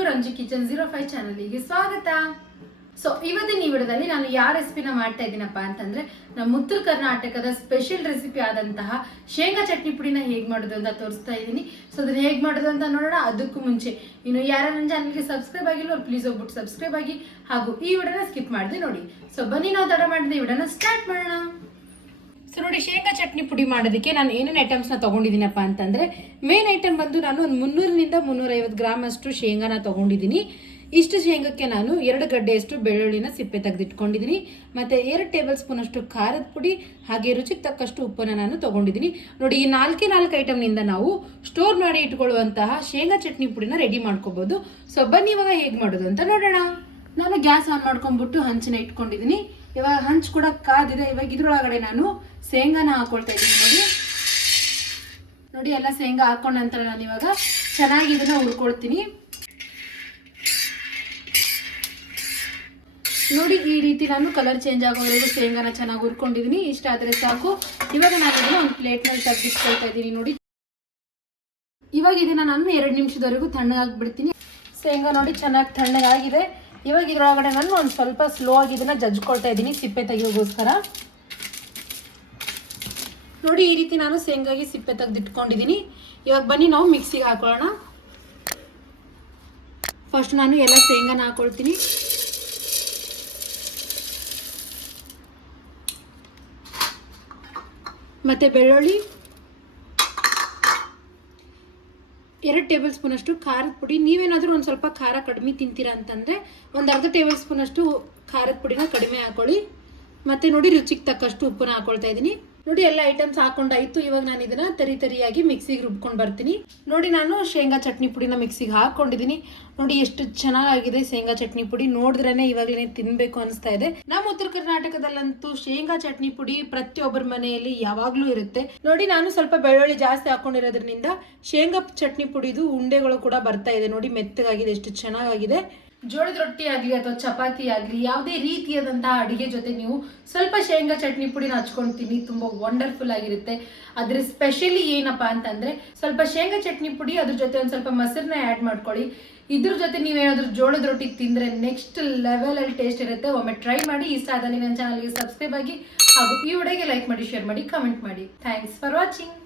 ಎಲ್ರಿಗೂ ರಂಜು ಕಿಚನ್ 05 ಚಾನಲ್ಗೆ ಸ್ವಾಗತ. ಸೊ ಇವತ್ತಿನ ಈ ವಿಡಿಯೋದಲ್ಲಿ ನಾನು ಯಾವ ರೆಸಿಪಿನ ಮಾಡ್ತಾ ಇದ್ದೀನಪ್ಪ ಅಂತಂದ್ರೆ ನಮ್ಮ ಉತ್ತರ ಕರ್ನಾಟಕದ ಸ್ಪೆಷಲ್ ರೆಸಿಪಿ ಆದಂತಹ ಶೇಂಗಾ ಚಟ್ನಿ ಪುಡಿನ ಹೇಗೆ ಮಾಡೋದು ಅಂತ ತೋರಿಸ್ತಾ ಇದ್ದೀನಿ. ಸೊ ಅದನ್ನ ಹೇಗೆ ಮಾಡೋದು ಅಂತ ನೋಡೋಣ. ಅದಕ್ಕೂ ಮುಂಚೆ ಇನ್ನು ಯಾರು ನನ್ನ ಚಾನಲ್ಗೆ ಸಬ್ಸ್ಕ್ರೈಬ್ ಆಗಿಲ್ಲ ಅವ್ರು ಪ್ಲೀಸ್ ಹೋಗ್ಬಿಟ್ಟು ಸಬ್ಸ್ಕ್ರೈಬ್ ಆಗಿ, ಹಾಗೂ ಈ ವಿಡಿಯೋನ ಸ್ಕಿಪ್ ಮಾಡದೆ ನೋಡಿ. ಸೊ ಬನ್ನಿ ನಾವು ತಡ ಮಾಡಿದೆ ಈ ವಿಡಿಯೋನ ಸ್ಟಾರ್ಟ್ ಮಾಡೋಣ. ಸೊ ನೋಡಿ, ಶೇಂಗಾ ಚಟ್ನಿ ಪುಡಿ ಮಾಡೋದಕ್ಕೆ ನಾನು ಏನೇನು ಐಟಮ್ಸ್ನ ತೊಗೊಂಡಿದ್ದೀನಪ್ಪ ಅಂತಂದರೆ ಮೇನ್ ಐಟಮ್ ಬಂದು ನಾನು ಒಂದು 300ರಿಂದ 350 ಗ್ರಾಮ್ ಅಷ್ಟು ಶೇಂಗಾನ ತೊಗೊಂಡಿದ್ದೀನಿ. ಇಷ್ಟು ಶೇಂಗಕ್ಕೆ ನಾನು 2 ಗಡ್ಡೆಯಷ್ಟು ಬೆಳ್ಳುಳ್ಳಿನ ಸಿಪ್ಪೆ ತೆಗೆದಿಟ್ಕೊಂಡಿದ್ದೀನಿ. ಮತ್ತು 2 ಟೇಬಲ್ ಸ್ಪೂನ್ ಅಷ್ಟು ಖಾರದ ಪುಡಿ, ಹಾಗೆ ರುಚಿಗೆ ತಕ್ಕಷ್ಟು ಉಪ್ಪನ್ನು ನಾನು ತೊಗೊಂಡಿದ್ದೀನಿ. ನೋಡಿ, ಈ 4 ಐಟಮ್ನಿಂದ ನಾವು ಸ್ಟೋರ್ ಮಾಡಿ ಇಟ್ಕೊಳ್ಳುವಂತಹ ಶೇಂಗಾ ಚಟ್ನಿ ಪುಡಿನ ರೆಡಿ ಮಾಡ್ಕೋಬೋದು. ಸೊ ಬನ್ನಿ ಇವಾಗ ಹೇಗೆ ಮಾಡೋದು ಅಂತ ನೋಡೋಣ. ನಾನು ಗ್ಯಾಸ್ ಆನ್ ಮಾಡ್ಕೊಂಡ್ಬಿಟ್ಟು ಹಂಚನ್ನ ಇಟ್ಕೊಂಡಿದ್ದೀನಿ. ಇವಾಗ ಹಂಚು ಕೂಡ ಕಾದಿದೆ. ಇವಾಗ ಇದ್ರೊಳಗಡೆ ನಾನು ಶೇಂಗಾನ ಹಾಕೊಳ್ತಾ ಇದ್ದೀನಿ. ನೋಡಿ ಎಲ್ಲ ಶೇಂಗಾ ಹಾಕೊಂಡ ನಂತರ ನಾನು ಇವಾಗ ಚೆನ್ನಾಗಿ ಇದನ್ನ ಹುರ್ಕೊಳ್ತೀನಿ. ನೋಡಿ, ಈ ರೀತಿ ನಾನು ಕಲರ್ ಚೇಂಜ್ ಆಗೋವರೆಗೂ ಶೇಂಗಾನ ಚೆನ್ನಾಗಿ ಹುರ್ಕೊಂಡಿದ್ದೀನಿ. ಇಷ್ಟ ಆದರೆ ಸಾಕು. ಇವಾಗ ನಾನು ಇದನ್ನ ಒಂದು ಪ್ಲೇಟ್ನಲ್ಲಿ ತೆಗೆದಿಟ್ಕೊಳ್ತಾ ಇದ್ದೀನಿ. ನೋಡಿ, ಇವಾಗ ಇದನ್ನ ನಾನು 2 ನಿಮಿಷದವರೆಗೂ ತಣ್ಣಗಾಗ್ಬಿಡ್ತೀನಿ. ಶೇಂಗಾ ನೋಡಿ ಚೆನ್ನಾಗಿ ತಣ್ಣಗಾಗಿದೆ. ಇವಾಗ ಇದ್ರೊಳಗಡೆ ನಾನು ಒಂದು ಸ್ವಲ್ಪ ಸ್ಲೋ ಆಗಿ ಇದನ್ನ ಜಜ್ಕೊಳ್ತಾ ಇದ್ದೀನಿ ಸಿಪ್ಪೆ ತೆಗಿಯೋಗೋಸ್ಕರ. ನೋಡಿ, ಈ ರೀತಿ ನಾನು ಶೇಂಗಾಗಿ ಸಿಪ್ಪೆ ತೆಗೆದಿಟ್ಕೊಂಡಿದ್ದೀನಿ. ಇವಾಗ ಬನ್ನಿ ನಾವು ಮಿಕ್ಸಿಗೆ ಹಾಕೊಳ್ಳೋಣ. ಫಸ್ಟ್ ನಾನು ಎಲ್ಲ ಶೇಂಗಾನ ಹಾಕೊಳ್ತೀನಿ. ಮತ್ತು ಬೆಳ್ಳುಳ್ಳಿ, 2 ಟೇಬಲ್ ಸ್ಪೂನ್ ಅಷ್ಟು ಖಾರದ ಪುಡಿ. ನೀವೇನಾದರೂ ಒಂದು ಸ್ವಲ್ಪ ಖಾರ ಕಡಿಮೆ ತಿಂತೀರಾ ಅಂತಂದರೆ ಒಂದು ಅರ್ಧ ಟೇಬಲ್ ಸ್ಪೂನ್ ಅಷ್ಟು ಖಾರದ ಪುಡಿನ ಕಡಿಮೆ ಹಾಕೊಳ್ಳಿ. ಮತ್ತು ನೋಡಿ, ರುಚಿಗೆ ತಕ್ಕಷ್ಟು ಉಪ್ಪನ್ನ ಹಾಕೊಳ್ತಾ ಇದ್ದೀನಿ. ನೋಡಿ, ಎಲ್ಲ ಐಟಮ್ಸ್ ಹಾಕೊಂಡಾಯಿತು. ಇವಾಗ ನಾನು ಇದನ್ನು ತರಿಯಾಗಿ ಮಿಕ್ಸಿಗೆ ರುಬ್ಕೊಂಡು ಬರ್ತೀನಿ. ನೋಡಿ, ನಾನು ಶೇಂಗಾ ಚಟ್ನಿ ಪುಡಿನ ಮಿಕ್ಸಿಗೆ ಹಾಕ್ಕೊಂಡಿದ್ದೀನಿ. ನೋಡಿ ಎಷ್ಟು ಚೆನ್ನಾಗಿದೆ ಶೇಂಗಾ ಚಟ್ನಿ ಪುಡಿ. ನೋಡಿದ್ರೇ ಇವಾಗಲೇ ತಿನ್ನಬೇಕು ಅನಿಸ್ತಾ ಇದೆ. ನಮ್ಮ ಉತ್ತರ ಕರ್ನಾಟಕದಲ್ಲಂತೂ ಶೇಂಗಾ ಚಟ್ನಿ ಪುಡಿ ಪ್ರತಿಯೊಬ್ಬರ ಮನೆಯಲ್ಲಿ ಯಾವಾಗಲೂ ಇರುತ್ತೆ. ನೋಡಿ, ನಾನು ಸ್ವಲ್ಪ ಬೆಳ್ಳುಳ್ಳಿ ಜಾಸ್ತಿ ಹಾಕೊಂಡಿರೋದ್ರಿಂದ ಶೇಂಗಾ ಚಟ್ನಿ ಪುಡಿದು ಉಂಡೆಗಳು ಕೂಡ ಬರ್ತಾ ಇದೆ. ನೋಡಿ, ಮೆತ್ತಗಾಗಿದೆ, ಎಷ್ಟು ಚೆನ್ನಾಗಿದೆ. ಜೋಳದ ರೊಟ್ಟಿ ಆಗಲಿ ಅಥವಾ ಚಪಾತಿ ಆಗಲಿ ಯಾವುದೇ ರೀತಿಯಾದಂತಹ ಅಡುಗೆ ಜೊತೆ ನೀವು ಸ್ವಲ್ಪ ಶೇಂಗಾ ಚಟ್ನಿ ಪುಡಿನ ಹಚ್ಕೊಂಡು ತಿನ್ನಿ, ತುಂಬ ವಂಡರ್ಫುಲ್ ಆಗಿರುತ್ತೆ. ಅದ್ರ ಸ್ಪೆಷಲಿ ಏನಪ್ಪಾ ಅಂತಂದ್ರೆ ಸ್ವಲ್ಪ ಶೇಂಗಾ ಚಟ್ನಿ ಪುಡಿ, ಅದ್ರ ಜೊತೆ ಒಂದು ಸ್ವಲ್ಪ ಮೊಸರನ್ನ ಆ್ಯಡ್ ಮಾಡ್ಕೊಳ್ಳಿ. ಇದ್ರ ಜೊತೆ ನೀವೇನಾದ್ರೂ ಜೋಳದ ರೊಟ್ಟಿ ತಿಂದರೆ ನೆಕ್ಸ್ಟ್ ಲೆವೆಲಲ್ಲಿ ಟೇಸ್ಟ್ ಇರುತ್ತೆ. ಒಮ್ಮೆ ಟ್ರೈ ಮಾಡಿ. ಇಷ್ಟ ಆದಲ್ಲಿ ನನ್ನ ಚಾನಲ್ಗೆ ಸಬ್ಸ್ಕ್ರೈಬ್ ಆಗಿ, ಹಾಗೂ ಈ ವಿಡಿಯೋಗೆ ಲೈಕ್ ಮಾಡಿ, ಶೇರ್ ಮಾಡಿ, ಕಮೆಂಟ್ ಮಾಡಿ. Thanks for watching.